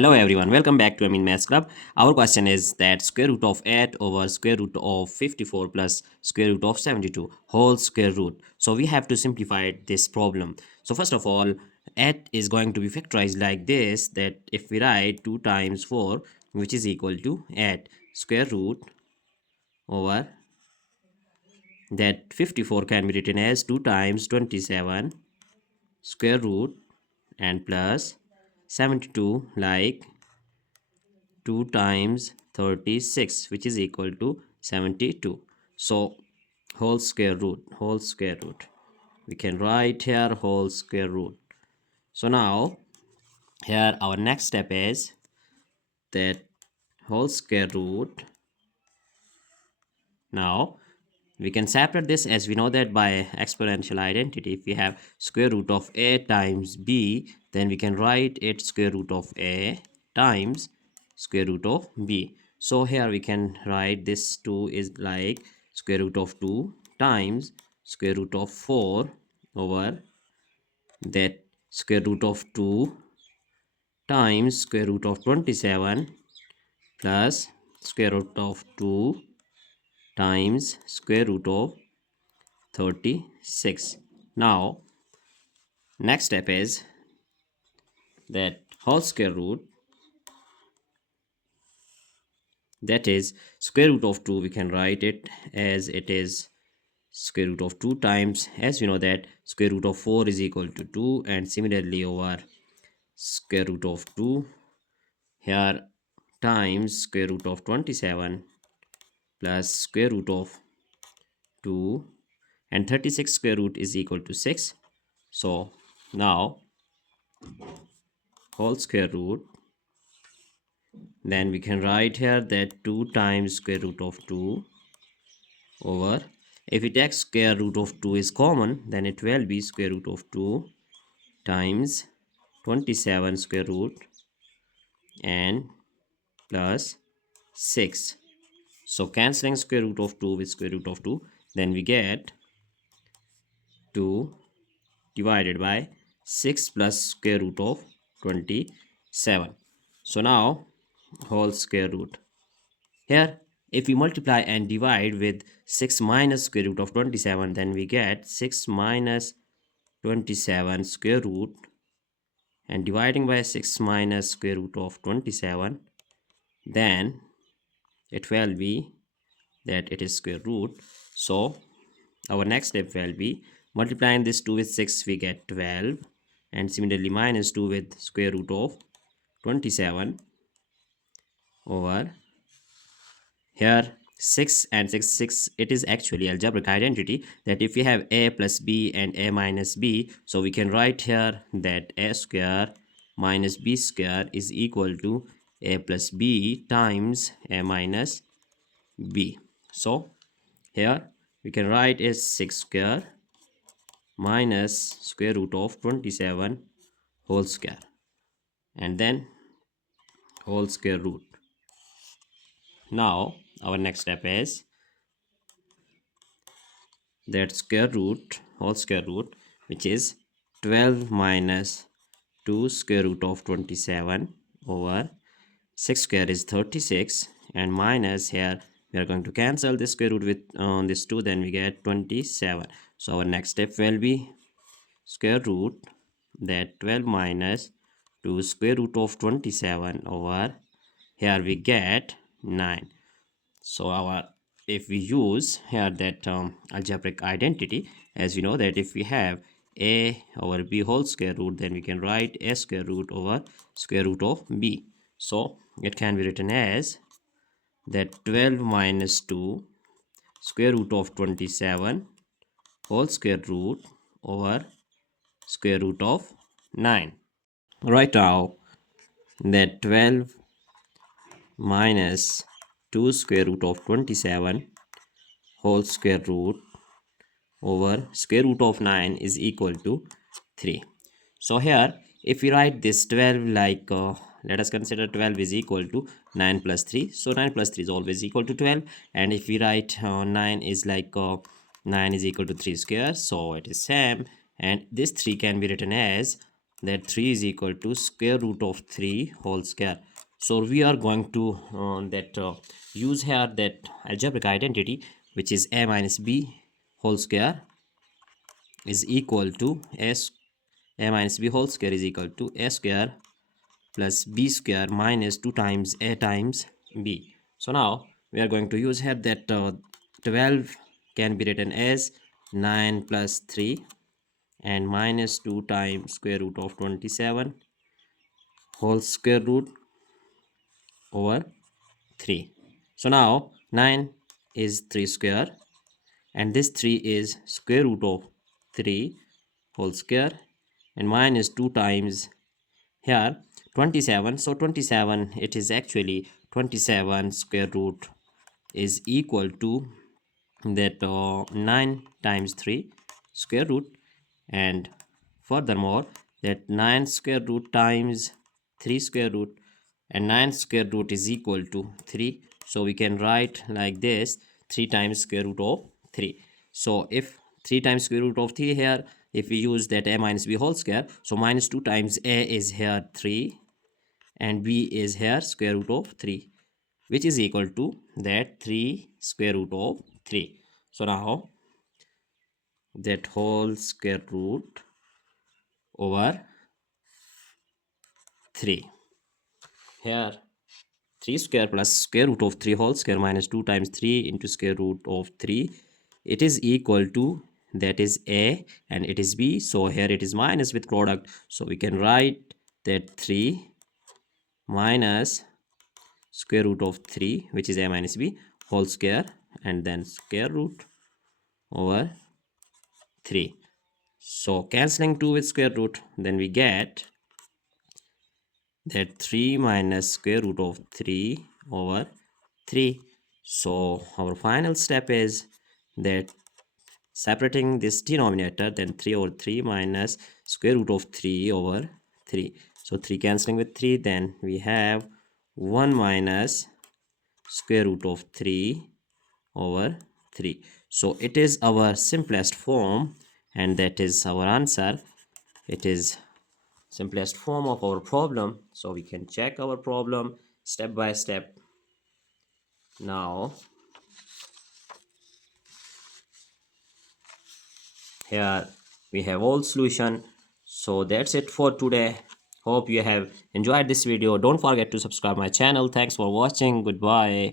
Hello everyone, welcome back to Maths Club. Our question is that square root of 8 over square root of 54 plus square root of 72 whole square root. So we have to simplify this problem. So first of all, 8 is going to be factorized like this, that if we write 2 times 4 which is equal to 8 square root over that 54 can be written as 2 times 27 square root and plus 72 like 2 times 36 which is equal to 72. So whole square root we can write here whole square root. So now here our next step is that whole square root. Now we can separate this, as we know that by exponential identity, if we have square root of a times b, then we can write it square root of a times square root of b. So here we can write this 2 is like square root of 2 times square root of 4 over that square root of 2 times square root of 27 plus square root of 2 times square root of 36. Now next step is that whole square root, that is square root of 2, we can write it as it is square root of 2 times, as we know that square root of 4 is equal to 2, and similarly over square root of 2 here times square root of 27 plus square root of 2, and 36 square root is equal to 6. So now whole square root, then we can write here that 2 times square root of 2 over, if we take square root of 2 is common, then it will be square root of 2 times 27 square root and plus 6. So cancelling square root of 2 with square root of 2, then we get 2 divided by 6 plus square root of 27. So now whole square root. Here, if we multiply and divide with 6 minus square root of 27, then we get 6 minus 27 square root, and dividing by 6 minus square root of 27, then it will be that it is square root. So our next step will be multiplying this 2 with 6, we get 12, and similarly minus 2 with square root of 27 over here 6 and 6, it is actually algebraic identity, that if we have a plus b and a minus b, so we can write here that a square minus b square is equal to a plus b times a minus b. So here we can write as 6 square minus square root of 27 whole square, and then whole square root. Now our next step is that square root, whole square root, which is 12 minus 2 square root of 27 over 6 square is 36, and minus here we are going to cancel this square root with this 2, then we get 27. So our next step will be square root that 12 minus 2 square root of 27 over here we get 9. So our, if we use here that algebraic identity, as we know that if we have a over b whole square root, then we can write a square root over square root of b. So it can be written as that 12 minus 2 square root of 27 whole square root over square root of 9. Right now that 12 minus 2 square root of 27 whole square root over square root of 9 is equal to 3. So here if we write this 12 like let us consider 12 is equal to 9 plus 3. So 9 plus 3 is always equal to 12, and if we write 9 is like 9 is equal to 3 square, so it is same, and this 3 can be written as that 3 is equal to square root of 3 whole square. So we are going to use here that algebraic identity, which is a minus b whole square is equal to a minus b whole square is equal to a square plus b square minus 2 times a times b. So now we are going to use here that 12 can be written as 9 plus 3 and minus 2 times square root of 27 whole square root over 3. So now 9 is 3 square and this 3 is square root of 3 whole square and minus 2 times here 27. So 27, it is actually 27 square root is equal to that 9 times 3 square root, and furthermore that 9 square root times 3 square root, and 9 square root is equal to 3. So we can write like this, 3 times square root of 3. So if 3 times square root of 3 here, if we use that a minus b whole square, so minus 2 times a is here 3 and b is here square root of 3, which is equal to that 3 square root of 3. So now that whole square root over 3. Here 3 square plus square root of 3 whole square minus 2 times 3 into square root of 3. It is equal to, that is a and it is b. So here it is minus with product. So we can write that 3 minus square root of 3, which is a minus b whole square, and then square root over 3. So cancelling 2 with square root, then we get that 3 minus square root of 3 over 3. So our final step is that separating this denominator, then 3 over 3 minus square root of 3 over 3. So 3 cancelling with 3, then we have 1 minus square root of 3 over 3. So it is our simplest form, and that is our answer. It is simplest form of our problem. So we can check our problem step by step. Now here we have all solution. So that's it for today. Hope you have enjoyed this video. Don't forget to subscribe my channel. Thanks for watching. Goodbye.